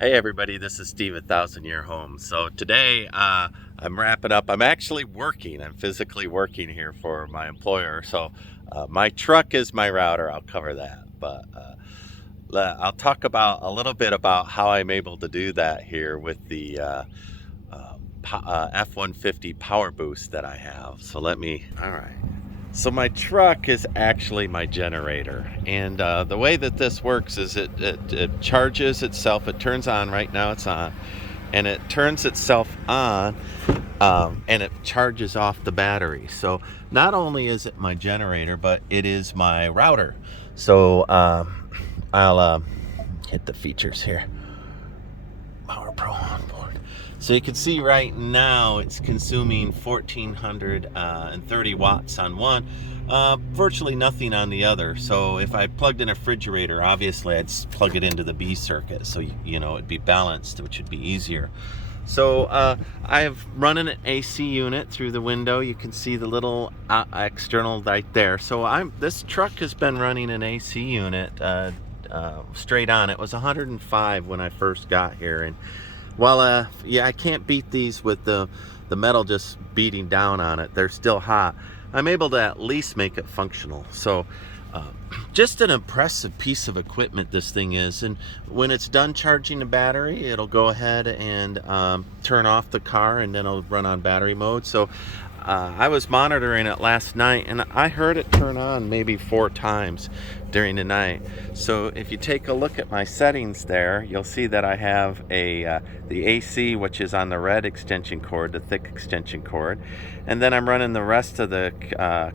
Hey everybody, this is Steve at 1000 Year Homes. So today I'm wrapping up. I'm actually working. I'm physically working here for my employer. So my truck is my router. I'll cover that. But I'll talk about a little bit about how I'm able to do that here with the F150 PowerBoost that I have. So all right. So my truck is actually my generator, and the way that this works is it charges itself. It turns on. Right now it's on, and it turns itself on, and it charges off the battery. So not only is it my generator, but it is my router. So I'll hit the features here. Power Pro on board. So you can see right now it's consuming 1430 watts on one, virtually nothing on the other. So if I plugged in a refrigerator, obviously I'd plug it into the B circuit, so you know it'd be balanced, which would be easier. So I've run an AC unit through the window. You can see the little external right there. So this truck has been running an AC unit straight on. It was 105 when I first got here, and well, yeah, I can't beat these with the metal just beating down on it. They're still hot. I'm able to at least make it functional. So just an impressive piece of equipment this thing is. And when it's done charging the battery, it'll go ahead and turn off the car, and then it'll run on battery mode. So I was monitoring it last night, and I heard it turn on maybe 4 times during the night. So if you take a look at my settings there, you'll see that I have the AC, which is on the red extension cord, the thick extension cord, and then I'm running the rest of the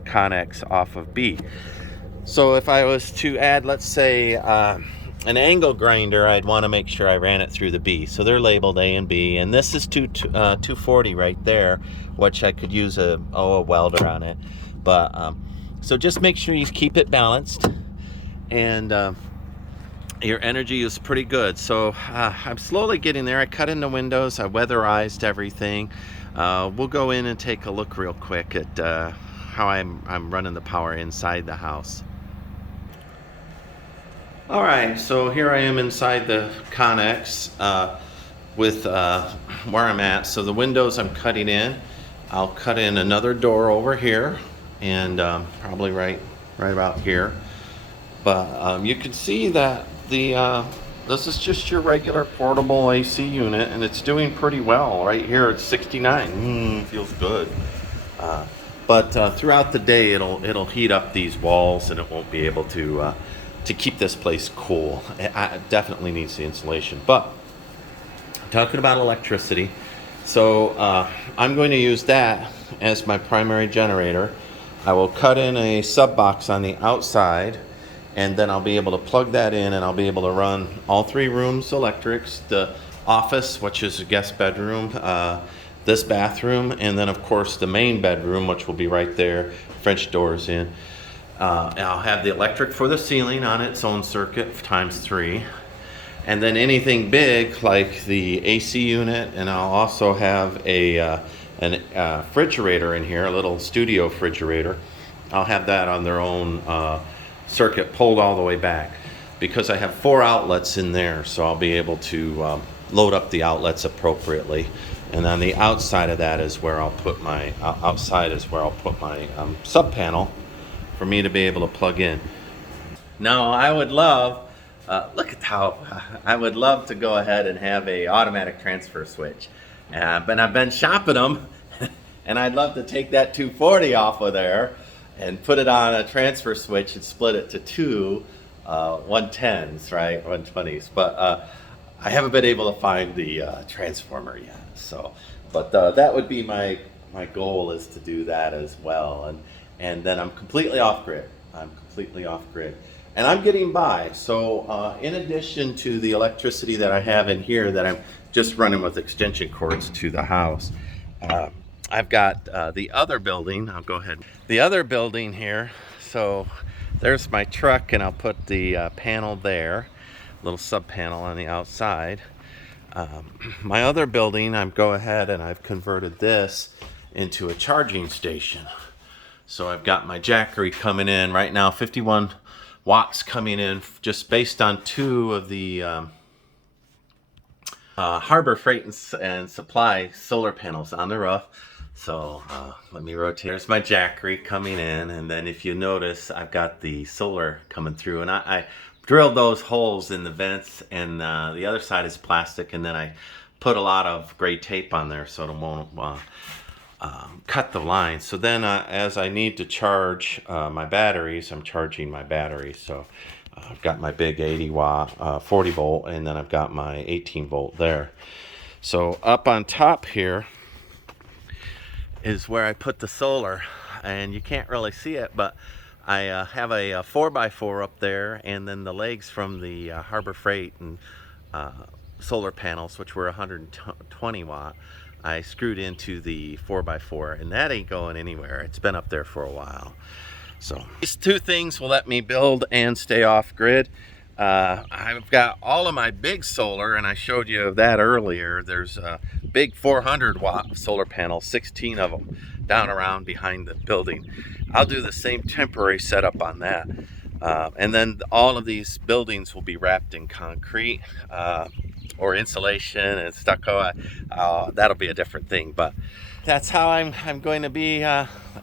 Connex off of B. So if I was to add, let's say, an angle grinder, I'd want to make sure I ran it through the B. So they're labeled A and B, and this is 240 right there, which I could use a welder on it. But so just make sure you keep it balanced, and your energy is pretty good. So I'm slowly getting there. I cut in the windows, I weatherized everything. We'll go in and take a look real quick at how I'm running the power inside the house. All right, so here I am inside the Connex with where I'm at. So the windows I'm cutting in. I'll cut in another door over here, and probably right about here. But you can see that this is just your regular portable AC unit, and it's doing pretty well. Right here it's 69. Feels good. But throughout the day it'll heat up these walls, and it won't be able to keep this place cool. It definitely needs the insulation. But talking about electricity, so I'm going to use that as my primary generator. I will cut in a sub box on the outside, and then I'll be able to plug that in, and I'll be able to run all 3 rooms electrics, the office, which is a guest bedroom, this bathroom, and then of course the main bedroom, which will be right there, French doors in. I'll have the electric for the ceiling on its own circuit ×3, and then anything big like the AC unit, and I'll also have an refrigerator in here, a little studio refrigerator. I'll have that on their own circuit, pulled all the way back, because I have 4 outlets in there, so I'll be able to load up the outlets appropriately. And on the outside of that is where I'll put my sub panel for me to be able to plug in. Now I would love, I would love to go ahead and have a automatic transfer switch, but I've been shopping them, and I'd love to take that 240 off of there and put it on a transfer switch and split it to 2 110s, right, 120s. But I haven't been able to find the transformer yet. So, but that would be my goal, is to do that as well. And then I'm completely off grid. And I'm getting by. So in addition to the electricity that I have in here that I'm just running with extension cords to the house, I've got the other building. I'll go ahead. The other building here. So there's my truck, and I'll put the panel there, little sub panel on the outside. My other building, I've converted this into a charging station. So I've got my Jackery coming in right now, 51 watts coming in, just based on 2 of the Harbor Freight and Supply solar panels on the roof. So let me rotate. There's my jackery coming in, and then if you notice, I've got the solar coming through, and I drilled those holes in the vents, and the other side is plastic, and then I put a lot of gray tape on there so it won't cut the line. So then as I need to charge my batteries, I'm charging my batteries. So I've got my big 80 watt 40 volt, and then I've got my 18 volt there. So up on top here is where I put the solar, and you can't really see it, but I have a 4x4 up there, and then the legs from the Harbor Freight and solar panels, which were 120 watt, I screwed into the 4x4, and that ain't going anywhere. It's been up there for a while. So these two things will let me build and stay off grid. I've got all of my big solar, and I showed you that earlier. There's a big 400 watt solar panel, 16 of them down around behind the building. I'll do the same temporary setup on that. And then all of these buildings will be wrapped in concrete or insulation and stucco. That'll be a different thing, but that's how I'm going to be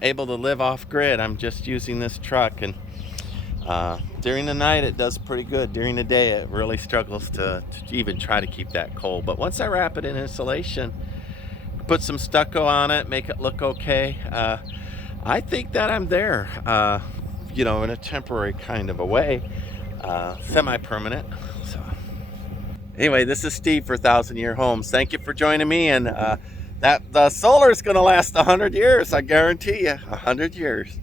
able to live off grid. I'm just using this truck, and during the night it does pretty good. During the day it really struggles to even try to keep that cold. But once I wrap it in insulation, put some stucco on it, make it look okay, I think that I'm there, you know, in a temporary kind of a way, semi-permanent. So anyway, this is Steve for 1,000 Year Homes. Thank you for joining me, and that the solar is going to last 100 years. I guarantee you, 100 years.